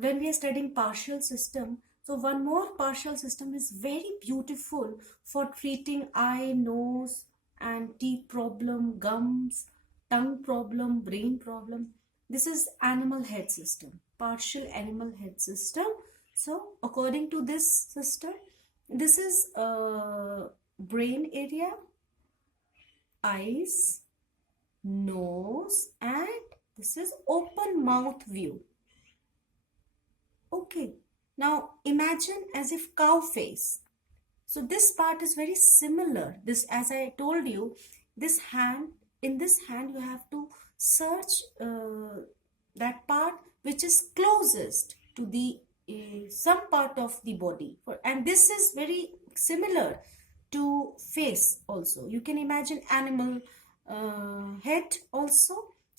when we are studying partial system, so one more partial system is very beautiful for treating eye, nose and teeth problem, gums, tongue problem, brain problem. This is animal head system, partial animal head system. So according to this system, this is brain area, eyes, nose, and this is open mouth view. Okay, now imagine as if cow face. So this part is very similar. This, as I told you, this hand, in this hand you have to search that part which is closest to the some part of the body. And this is very similar to face also. You can imagine animal head also,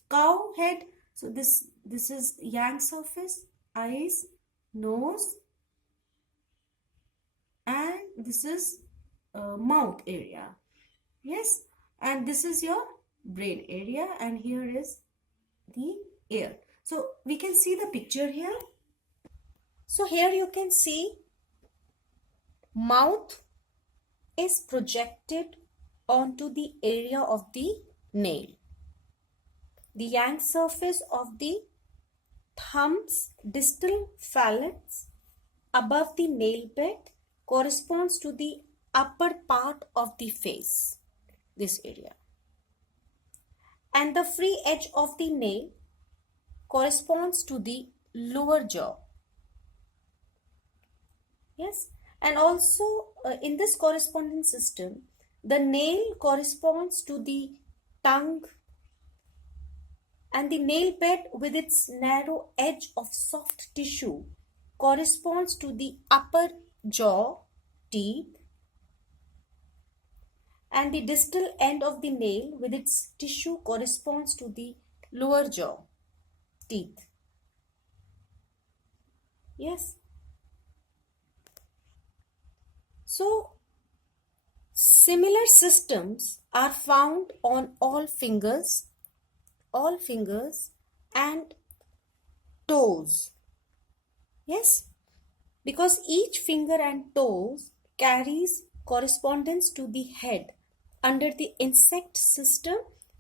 cow head. So this is yang surface, eyes, nose, and this is mouth area. Yes, and this is your brain area, and here is the ear. So we can see the picture here. So here you can see mouth is projected onto the area of the nail. The yang surface of the thumb's distal phalanx above the nail bed corresponds to the upper part of the face, this area. And the free edge of the nail corresponds to the lower jaw. Yes, and also in this correspondence system, the nail corresponds to the tongue, and the nail bed with its narrow edge of soft tissue corresponds to the upper jaw, teeth, and the distal end of the nail with its tissue corresponds to the lower jaw, teeth. Yes. So, similar systems are found on all fingers and toes. Yes, because each finger and toes carries correspondence to the head under the insect system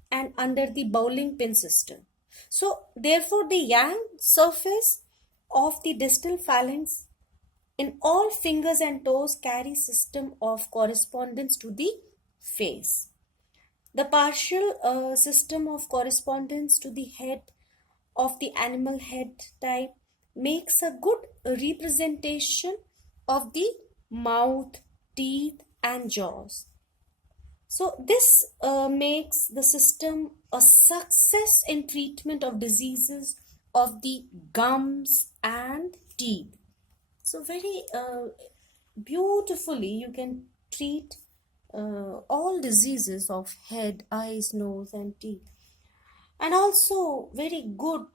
and under the bowling pin system. So therefore the yang surface of the distal phalanx in all fingers and toes carry system of correspondence to the face. The partial system of correspondence to the head of the animal head type makes a good representation of the mouth, teeth and jaws. So this makes the system a success in treatment of diseases of the gums and teeth. So very beautifully you can treat all diseases of head, eyes, nose and teeth. And also very good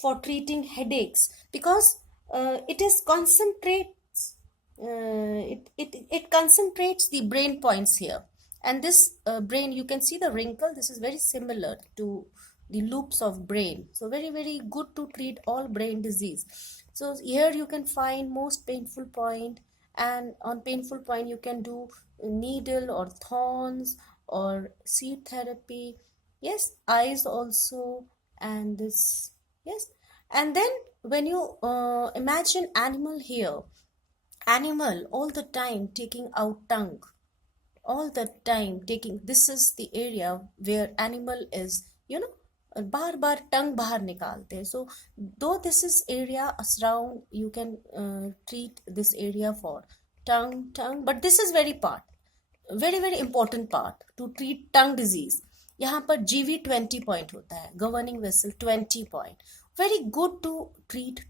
for treating headaches, because it concentrates the brain points here. And this brain, you can see the wrinkle, this is very similar to the loops of brain. So very, very good to treat all brain disease. So here you can find most painful point, and on painful point you can do needle or thorns or seed therapy. Yes, eyes also, and this. Yes, and then when you imagine animal here, animal all the time taking out tongue, all the time taking, this is the area where animal is, bar bar tongue बाहर निकालते हैं. So though this is area around, you can treat this area for tongue, but this is very very important part to treat tongue disease. यहाँ पर GV20 point होता है, governing vessel 20 point, very good to treat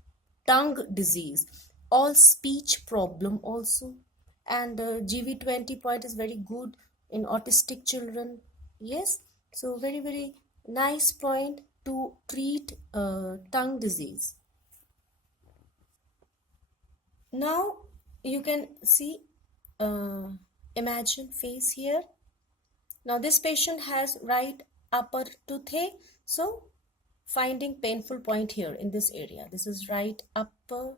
tongue disease, all speech problem also. And GV20 point is very good in autistic children. Yes, so very, very nice point to treat tongue disease. Now you can see, imagine face here. Now this patient has right upper toothache. So finding painful point here in this area. This is right upper,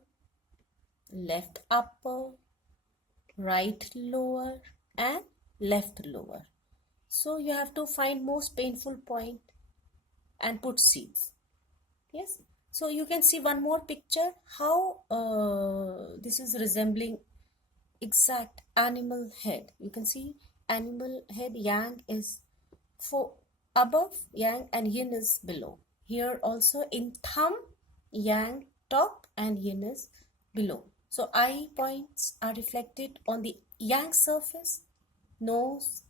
left upper, right lower, and left lower. So you have to find most painful point and put seeds. Yes. So you can see one more picture how this is resembling exact animal head. You can see animal head, yang is for above, yang, and yin is below. Here also in thumb, yang top and yin is below. So eye points are reflected on the yang surface, nose,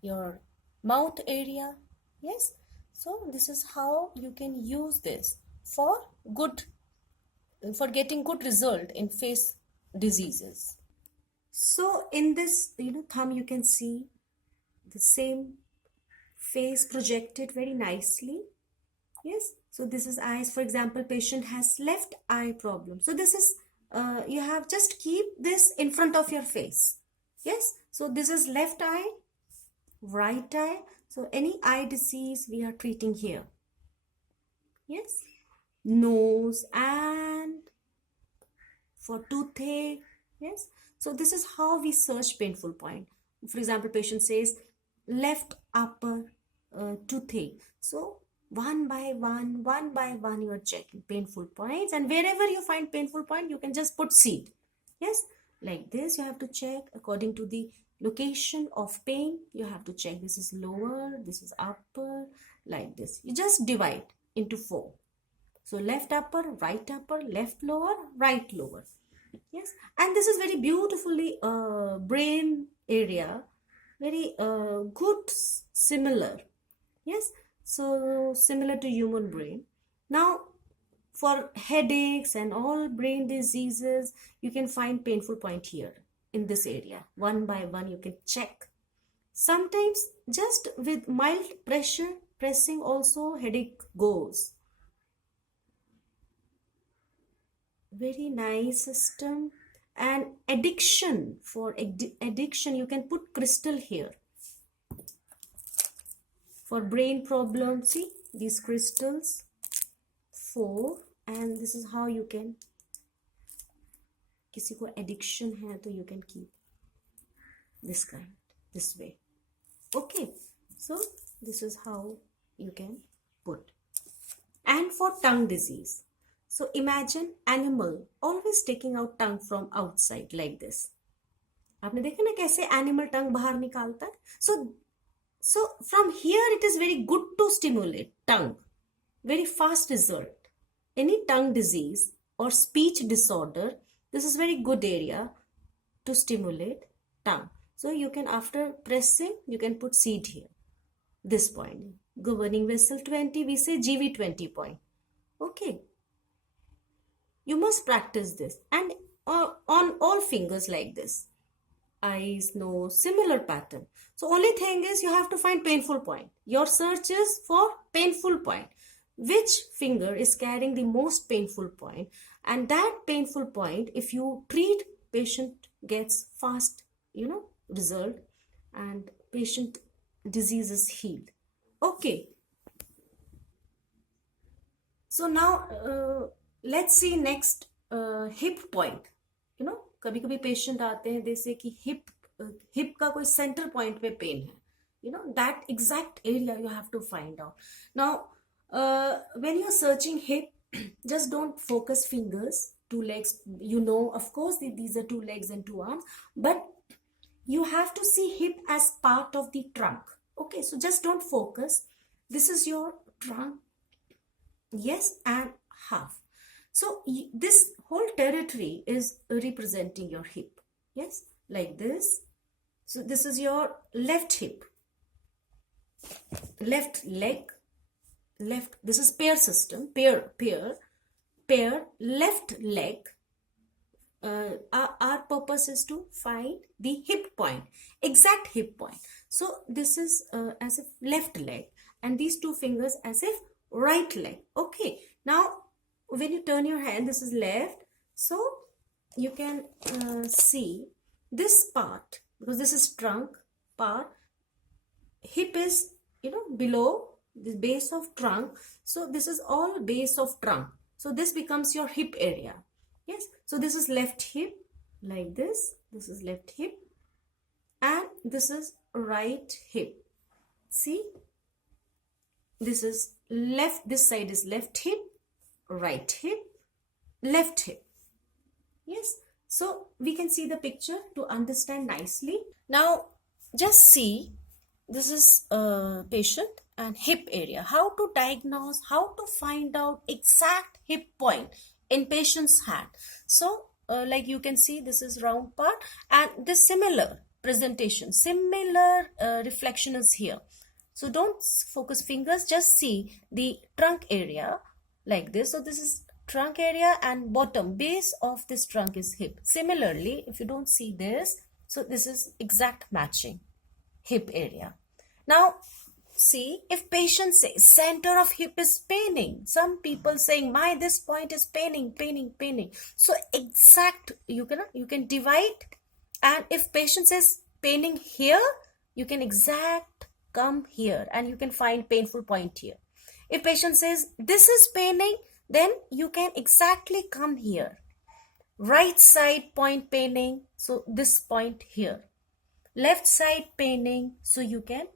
your mouth area. Yes. So this is how you can use this for getting good result in face diseases. So in this, thumb, you can see the same face projected very nicely. Yes. So this is eyes. For example, patient has left eye problem. So this is, you have just keep this in front of your face. Yes. So this is left eye, right eye. So any eye disease we are treating here. Yes. Nose and for toothache. Yes. So this is how we search painful point. For example, patient says left upper toothache. So one by one, you are checking painful points, and wherever you find painful point, you can just put seed. Yes, like this. You have to check according to the location of pain. You have to check this is lower, this is upper, like this. You just divide into 4. So left upper, left lower, right lower. Yes, and this is very beautifully brain area, very good, similar. Yes, so similar to human brain. Now for headaches and all brain diseases, you can find painful point here in this area. One by one you can check. Sometimes just with mild pressing also headache goes. Very nice system. And addiction, for addiction you can put crystal here. For brain problems, see these crystals, 4, and this is how you can, किसी को addiction है तो you can keep this kind, this way. Okay, so this is how you can put. And for tongue disease, so imagine animal always taking out tongue from outside like this. आपने देखा ना कैसे animal tongue बाहर निकालता है? So from here it is very good to stimulate tongue. Very fast result. Any tongue disease or speech disorder, this is very good area to stimulate tongue. So you can, after pressing, you can put seed here. This point. Governing vessel 20, we say GV20 point. Okay. You must practice this. And on all fingers like this. Eyes, nose, similar pattern. So only thing is you have to find painful point. Your search is for painful point. Which finger is carrying the most painful point? And that painful point, if you treat, patient gets fast, result, and patient disease is healed. Okay. So now let's see next hip point. कभी कभी patient आते हैं जैसे कि hip का कोई centre point पे pen है, that exact area you have to find out. Now when you're searching hip, just don't focus fingers, 2 legs, of course these are 2 legs and 2 arms, but you have to see hip as part of the trunk. Okay, so just don't focus. This is your trunk, yes, and half. So this whole territory is representing your hip. Yes, like this. So this is your left hip, left leg, left. This is pair system, pair, left leg. Our purpose is to find the hip point, exact hip point. So this is as if left leg, and these 2 fingers as if right leg. Okay, now when you turn your hand, this is left, so you can see this part, because this is trunk part. Hip is below the base of trunk. So this is all base of trunk. So this becomes your hip area. Yes. So this is left hip like this. This is left hip. And this is right hip. See? This is left. This side is left hip, right hip, left hip. Yes. So we can see the picture to understand nicely. Now just see, this is a patient and hip area. How to diagnose, how to find out exact hip point in patient's hand. So like you can see, this is round part and this similar presentation, similar reflection is here. So don't focus fingers, just see the trunk area like this. So this is trunk area and bottom base of this trunk is hip. Similarly, if you don't see this, so this is exact matching hip area. Now see, if patient says center of hip is paining, some people saying this point is paining. So exact, you can divide, and if patient says paining here, you can exact come here and you can find painful point here. If patient says this is paining, then you can exactly come here. Right side point paining, so this point here. Left side paining, so you can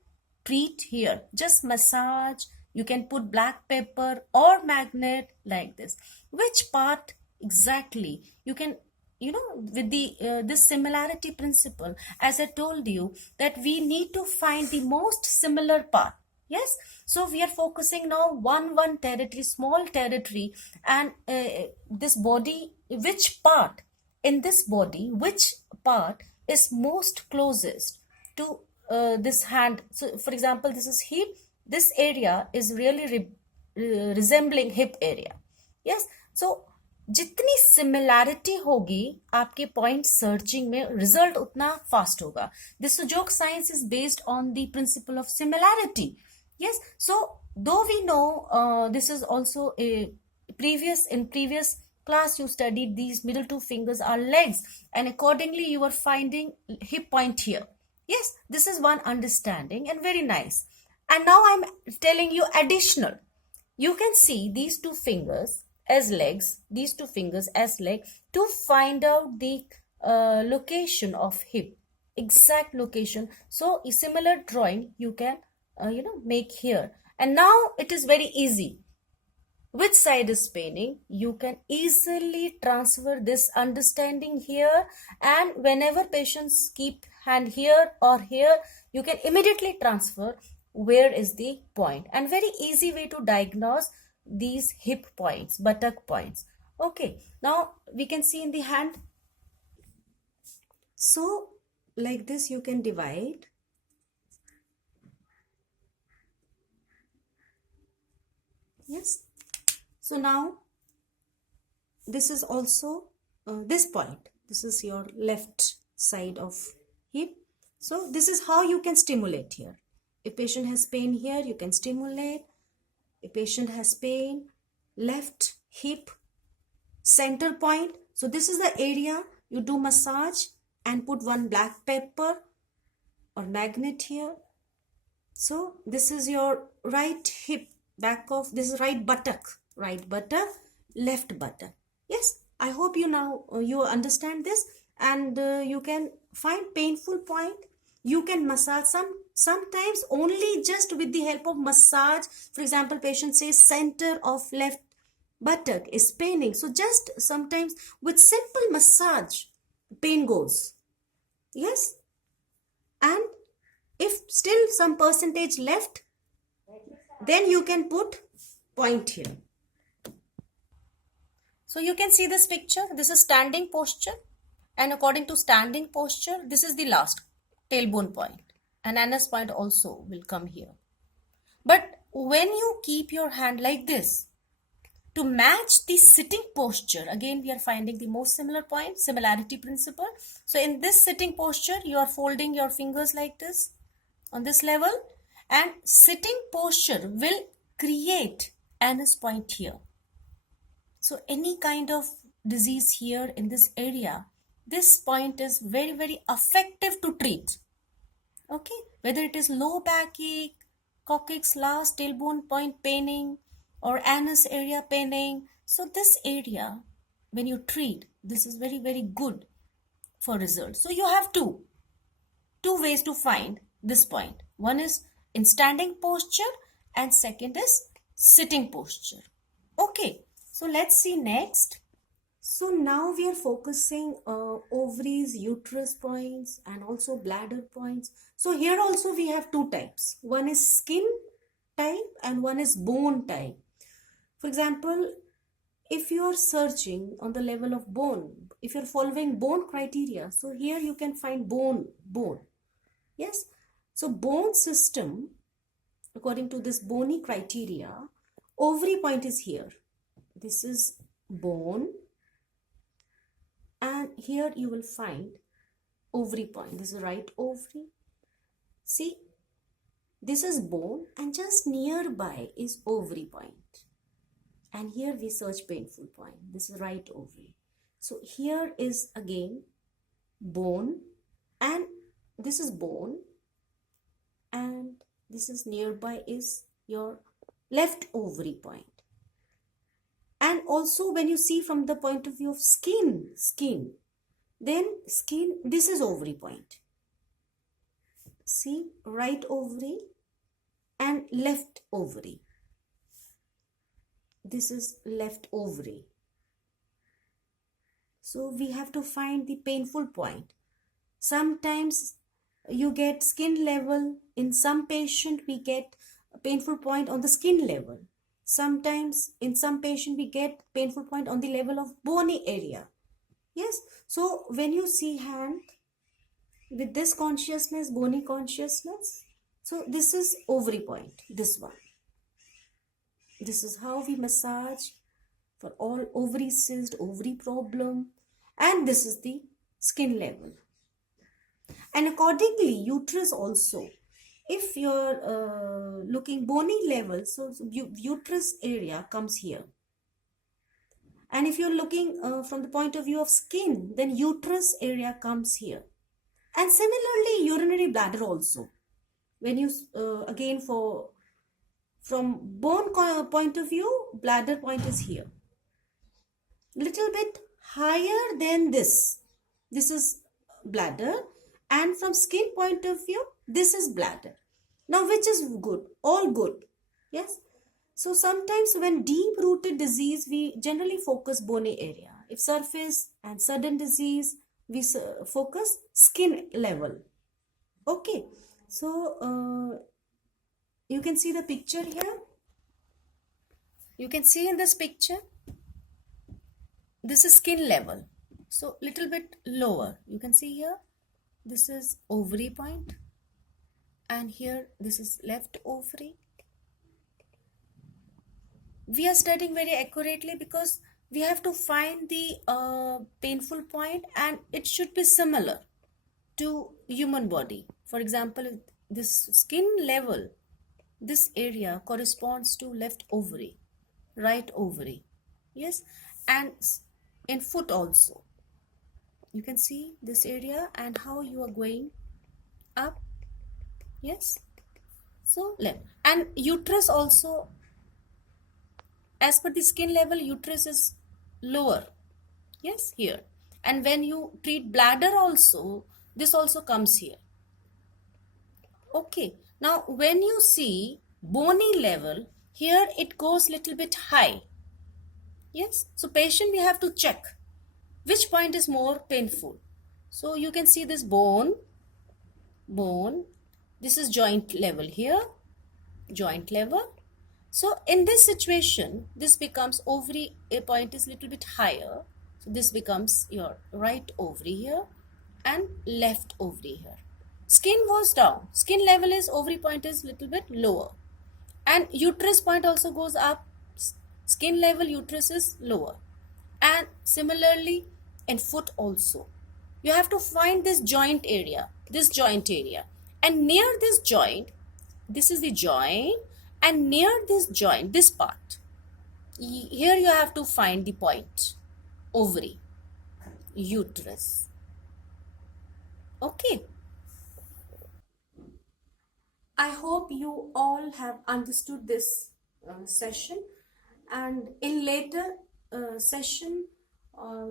treat here. Just massage. You can put black pepper or magnet like this. Which part exactly? You can, with the this similarity principle, as I told you, that we need to find the most similar part. Yes, so we are focusing now one territory, small territory, and this body, which part in this body, which part is most closest to this hand. So for example, this is hip, this area is really resembling hip area. Yes, so जितनी similarity होगी आपके point searching में, result उतना fast होगा. This Sujok science is based on the principle of similarity. Yes, so though we know this is also a previous class you studied these middle two fingers are legs, and accordingly you are finding hip point here. Yes, this is one understanding and very nice. And now I'm telling you additional. You can see these two fingers as legs, these two fingers as leg, to find out the location of hip, exact location. So a similar drawing you can make here. And now it is very easy. Which side is paining? You can easily transfer this understanding here, and whenever patients keep hand here or here, you can immediately transfer where is the point, and very easy way to diagnose these hip points, buttock points. Okay, now we can see in the hand. So like this you can divide. Yes. So now this is also this point. This is your left side of hip. So this is how you can stimulate here. If patient has pain here, you can stimulate. If patient has pain, left hip, center point. So this is the area you do massage and put one black pepper or magnet here. So this is your right hip, back of, this is right buttock, left buttock. Yes, I hope you now you understand this, and you can find painful point. You can massage sometimes only just with the help of massage. For example, patient says center of left buttock is paining. So just sometimes with simple massage, pain goes. Yes. And if still some percentage left, then you can put point here. So you can see this picture. This is standing posture. And according to standing posture, this is the last tailbone point. And anus point also will come here. But when you keep your hand like this, to match the sitting posture, again we are finding the most similar point, similarity principle. So in this sitting posture, you are folding your fingers like this on this level, and sitting posture will create anus point here. So any kind of disease here in this area, this point is very, very effective to treat. Okay, whether it is low backache, coccyx, last tailbone point paining, or anus area paining. So this area, when you treat, this is very, very good for results. So you have two ways to find this point. One is in standing posture and second is sitting posture. Okay, so let's see next. So now we are focusing ovaries, uterus points and also bladder points. So here also we have two types. One is skin type and one is bone type. For example, if you are searching on the level of bone, if you're following bone criteria, so here you can find bone. Yes. So bone system, according to this bony criteria, ovary point is here. This is bone. And here you will find ovary point. This is right ovary. See, this is bone and just nearby is ovary point. And here we search painful point. This is right ovary. So here is again bone and this is bone and this is nearby is your left ovary point. And also when you see from the point of view of skin, then skin, this is ovary point. See, right ovary and left ovary. This is left ovary. So we have to find the painful point. Sometimes you get skin level. In some patient we get a painful point on the skin level. Sometimes in some patient we get painful point on the level of bony area. Yes. So when you see hand with this consciousness, bony consciousness, so this is ovary point, this one. This is how we massage for all ovary cyst, ovary problem, and this is the skin level. And accordingly, uterus also. If you're looking bony level, so uterus area comes here. And if you're looking from the point of view of skin, then uterus area comes here. And similarly, urinary bladder also. When you, again from bone point of view, bladder point is here. Little bit higher than this. This is bladder. And from skin point of view, this is bladder. Now, which is good? All good. Yes. So, sometimes when deep-rooted disease, we generally focus bony area. If surface and sudden disease, we focus skin level. Okay. So, you can see the picture here. You can see in this picture, this is skin level. So, little bit lower. You can see here, this is ovary point. And here, this is left ovary. We are studying very accurately because we have to find the painful point and it should be similar to human body. For example, this skin level, this area corresponds to left ovary, right ovary. Yes, and in foot also. You can see this area and how you are going up. Yes. So left. And uterus also, as per the skin level, uterus is lower. Yes, here. And when you treat bladder also, this also comes here. Okay. Now, when you see bony level, here it goes little bit high. Yes. So patient, we have to check which point is more painful. So you can see this bone. This is joint level here. Joint level. So in this situation, this becomes ovary point is little bit higher. So this becomes your right ovary here and left ovary here. Skin goes down. Skin level is ovary point is little bit lower. And uterus point also goes up. Skin level uterus is lower. And similarly in foot also. You have to find this joint area. And near this joint, this is the joint. And near this joint, this part, here you have to find the point, ovary, uterus. Okay. I hope you all have understood this session, and in later session,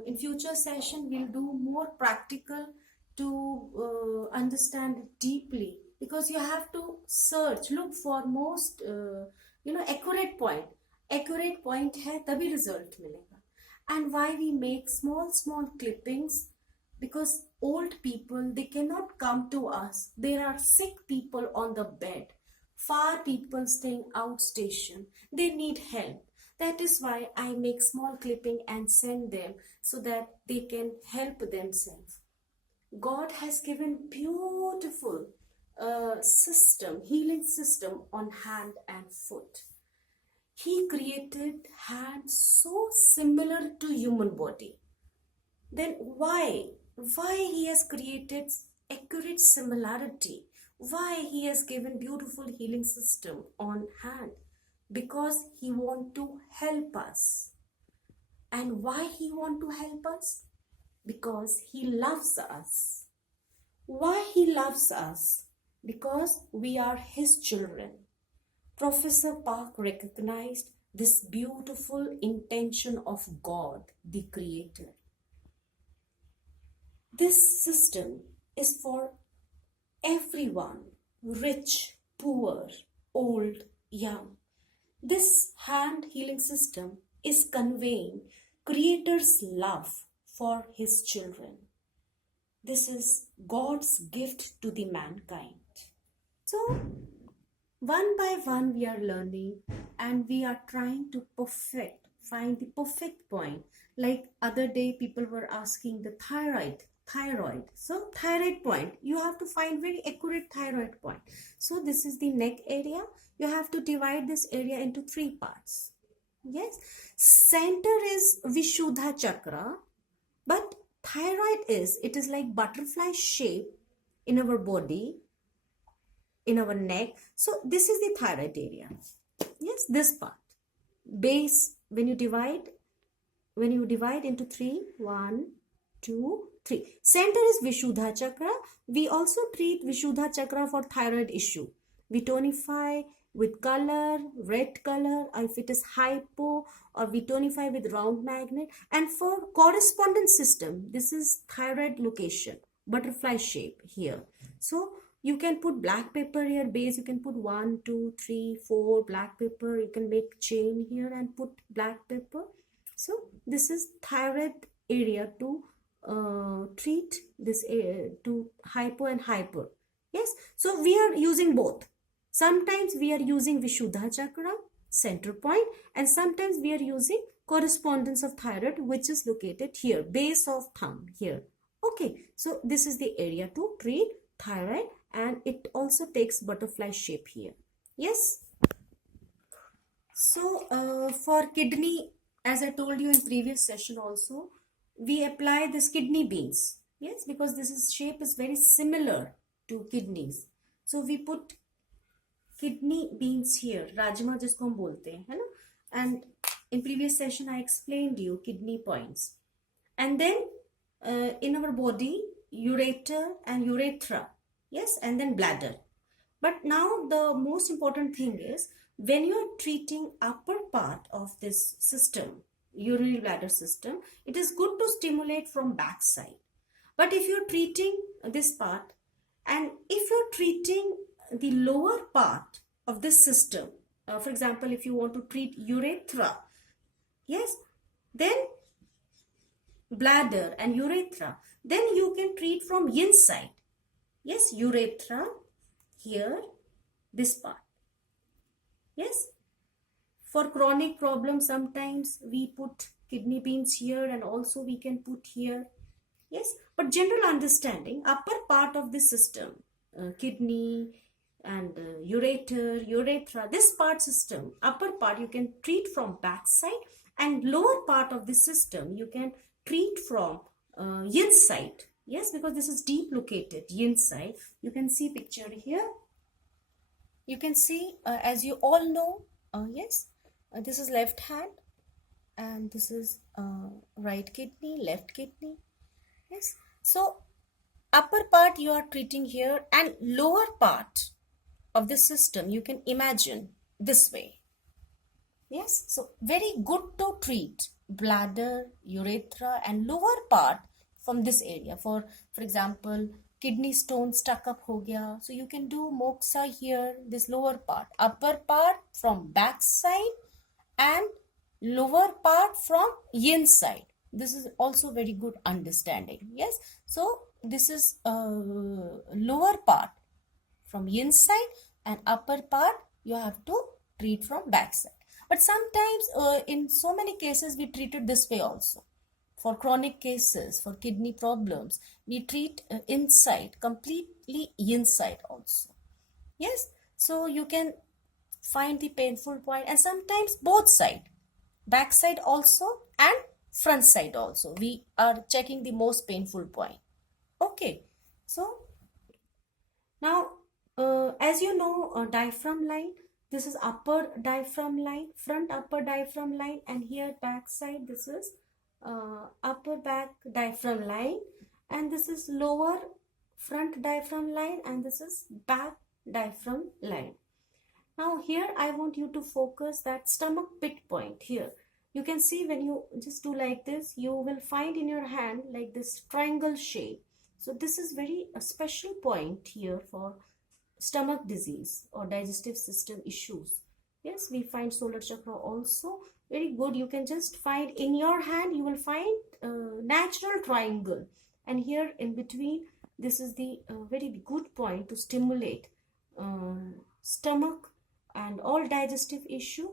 in future session, we'll do more practical to understand deeply, because you have to search, look for most accurate point है तभी result मिलेगा. And why we make small clippings, because old people, they cannot come to us. There are sick people on the bed, far people staying outstation, they need help. That is why I make small clipping and send them so that they can help themselves. God has given beautiful system, healing system on hand and foot. He created hands so similar to human body. Then why he has created accurate similarity? Why he has given beautiful healing system on hand? Because he want to help us. And why he want to help us? Because he loves us. Why he loves us? Because we are his children. Professor Park recognized this beautiful intention of God, the Creator. This system is for everyone, rich, poor, old, young. This hand healing system is conveying Creator's love for his children. This is God's gift to the mankind. So, one by one we are learning, and we are trying to find the perfect point. Like other day people were asking the thyroid. So thyroid point, you have to find very accurate thyroid point. So this is the neck area. You have to divide this area into 3 parts. Yes, center is Vishuddha chakra, but thyroid it is like butterfly shape in our body, in our neck. So this is the thyroid area. Yes, this part. Base, when you divide into 3, 1, 2, 3. Center is Vishuddha chakra. We also treat Vishuddha chakra for thyroid issue. We tonify with color, red color, or if it is hypo, or we tonify with round magnet. And for correspondence system, this is thyroid location, butterfly shape here. So you can put black pepper here, base you can put 1, 2, 3, 4 black pepper. You can make chain here and put black pepper. So this is thyroid area to treat this to hypo and hyper. Yes, so we are using both. Sometimes we are using Vishuddha chakra, center point, and sometimes we are using correspondence of thyroid, which is located here, base of thumb here. Okay, so this is the area to treat thyroid, and it also takes butterfly shape here. Yes. So for kidney, as I told you in previous session also, we apply this kidney beans. Yes, because this shape is very similar to kidneys. So we put kidney beans here, rajma jisko hum bolte hain, hai na? And in previous session I explained you kidney points. And then in our body, ureter and urethra. Yes, and then bladder. But now the most important thing is, when you are treating upper part of this system, urinary bladder system, it is good to stimulate from back side. But if you're treating this part, and if you're treating the lower part of this system, for example, if you want to treat urethra, yes, then bladder and urethra, then you can treat from inside. Yes, urethra here, this part. Yes, for chronic problems, sometimes we put kidney beans here, and also we can put here. Yes, but general understanding, upper part of the system, kidney and ureter, urethra, this part system, upper part you can treat from back side, and lower part of the system you can treat from inside. Yes, because this is deep located inside. You can see picture here. You can see, as you all know, yes, this is left hand, and this is right kidney, left kidney. Yes, so upper part you are treating here, and lower part of this system you can imagine this way. Yes, so very good to treat bladder, urethra and lower part from this area. For example, kidney stone stuck up ho gaya. So you can do moxa here, this lower part. Upper part from back side and lower part from yin side. This is also very good understanding. Yes, so this is lower part from yin side and upper part you have to treat from back side. But sometimes in so many cases we treat it this way also. For chronic cases, for kidney problems, we treat inside, completely inside also. Yes, so you can find the painful point, and sometimes both side, back side also and front side also. We are checking the most painful point. Okay, so now as you know, diaphragm line, this is upper diaphragm line, front upper diaphragm line, and here back side, this is upper back diaphragm line, and this is lower front diaphragm line, and this is back diaphragm line. Now here I want you to focus that stomach pit point here. You can see when you just do like this, you will find in your hand like this triangle shape. So this is a special point here for stomach disease or digestive system issues. Yes, we find solar chakra also. Very good. You can just find in your hand, you will find natural triangle. And here in between, this is the very good point to stimulate stomach and all digestive issue.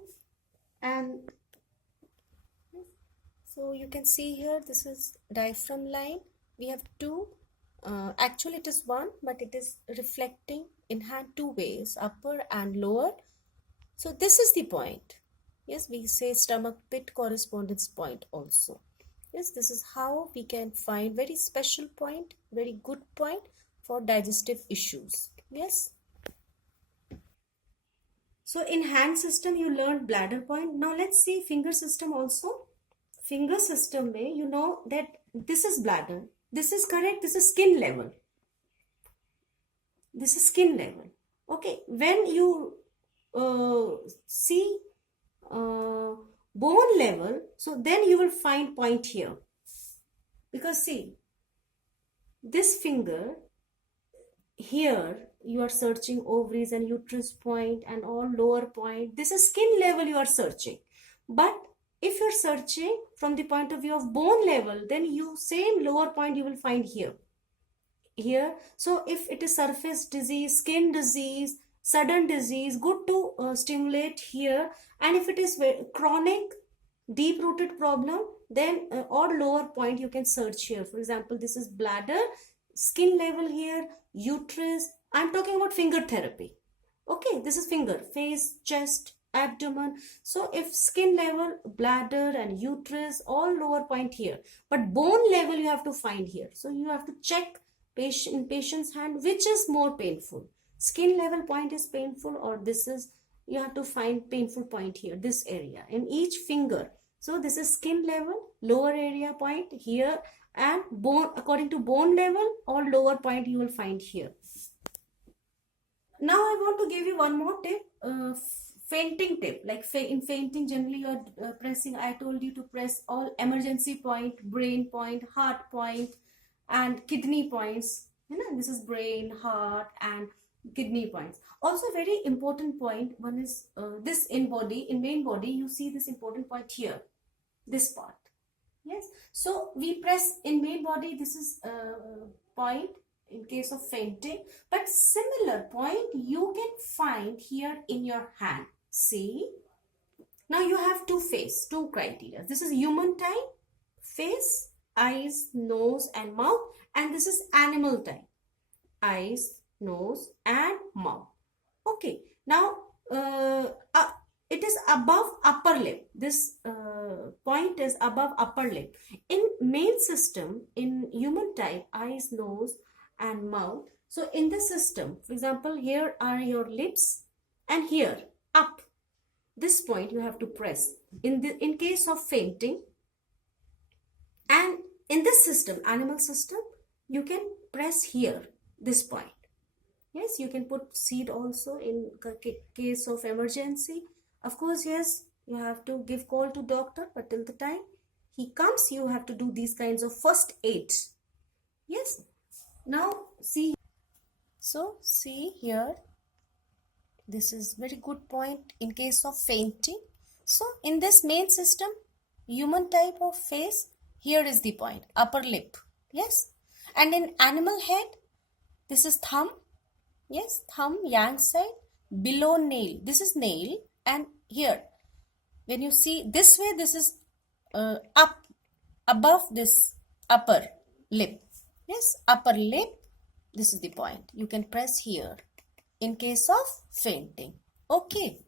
And so you can see here, this is diaphragm line. We have two. Actually it is one, but it is reflecting in hand two ways, upper and lower. So this is the point. Yes, we say stomach pit correspondence point also. Yes, this is how we can find very special point, very good point for digestive issues. Yes. So in hand system you learned bladder point. Now let's see finger system also. Finger system mein, you know that this is bladder. This is correct. This is skin level. This is skin level. Okay. When you see bone level, so then you will find point here. Because see, this finger here, you are searching ovaries and uterus point and all lower point. This is skin level you are searching. But if you're searching from the point of view of bone level, then you same lower point you will find here. So if it is surface disease, skin disease, sudden disease, good to stimulate here. And if it is chronic, deep-rooted problem, then or lower point you can search here. For example, this is bladder, skin level here, uterus. I'm talking about finger therapy. Okay, this is finger, face, chest, abdomen. So if skin level, bladder and uterus, all lower point here. But bone level you have to find here. So you have to check in patient's hand which is more painful. Skin level point is painful, or this is, you have to find painful point here, this area in each finger. So this is skin level, lower area point here, and bone, according to bone level, all lower point you will find here. Now I want to give you one more tip, fainting tip. Like in fainting, generally you are pressing, I told you to press all emergency point, brain point, heart point, and kidney points. You know, this is brain, heart, and kidney points. Also very important point, one is this in main body, you see this important point here, this part. Yes, so we press in main body, this is point in case of fainting, but similar point you can find here in your hand. See, now you have two criteria. This is human type, face, eyes, nose and mouth, and this is animal type, eyes, nose and mouth. Okay, now it is above upper lip. This point is above upper lip. In main system, in human type, eyes, nose and mouth. So in this system, for example, here are your lips, and here up, this point you have to press in case of fainting. And in this system, animal system, you can press here, this point. Yes, you can put seed also in case of emergency. Of course, yes, you have to give call to doctor, but till the time he comes, you have to do these kinds of first aid. Yes. Now see. So see here, this is very good point in case of fainting. So in this main system, human type of face, here is the point, upper lip. Yes. And in animal head, this is thumb. Yes, thumb, yang side, below nail. This is nail. And here, when you see this way, this is up, above this upper lip. Yes, upper lip. This is the point. You can press here in case of fainting. Okay.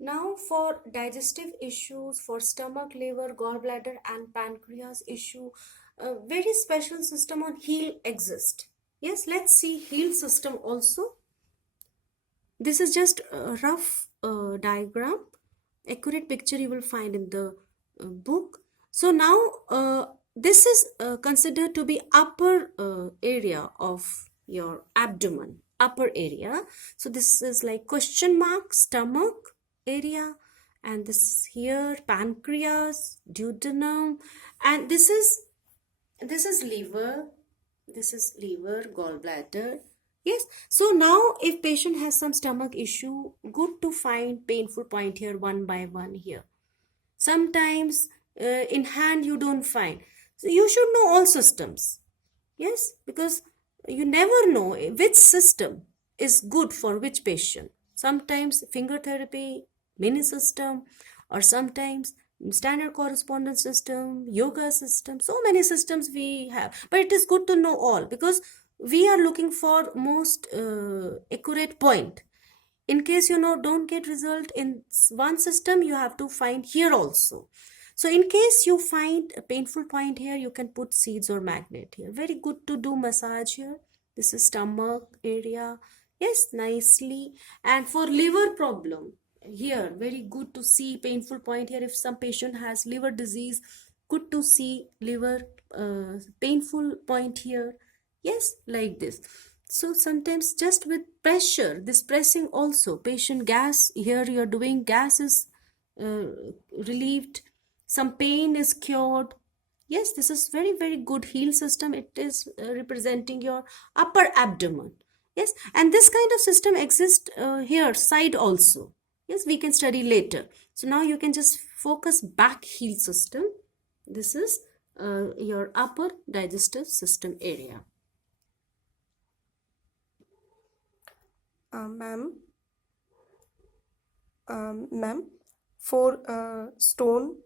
Now for digestive issues, for stomach, liver, gallbladder and pancreas issue, a very special system on heel exists. Yes, let's see heel system also. This is just a rough diagram. Accurate picture you will find in the book. So now this is considered to be upper area of your abdomen, upper area. So this is like question mark, stomach area, and this here pancreas, duodenum, and this is liver, this is liver, gallbladder. Yes, so now if patient has some stomach issue, good to find painful point here one by one here. Sometimes in hand you don't find, so you should know all systems. Yes, because you never know which system is good for which patient. Sometimes finger therapy, mini system, or sometimes standard correspondence system, yoga system, so many systems we have, but it is good to know all because we are looking for most accurate point. In case you know don't get result in one system, you have to find here also. So in case you find a painful point here, you can put seeds or magnet here. Very good to do massage here. This is stomach area. Yes, nicely. And for liver problem, here very good to see painful point here. If some patient has liver disease, good to see liver painful point here. Yes, like this. So sometimes just with pressure, this pressing also, patient gas, here you're doing gas is relieved, some pain is cured. Yes, this is very, very good heel system. It is representing your upper abdomen. Yes, and this kind of system exists here, side also. Yes, we can study later. So now you can just focus back heel system. This is your upper digestive system area. Ma'am, ma'am, for stone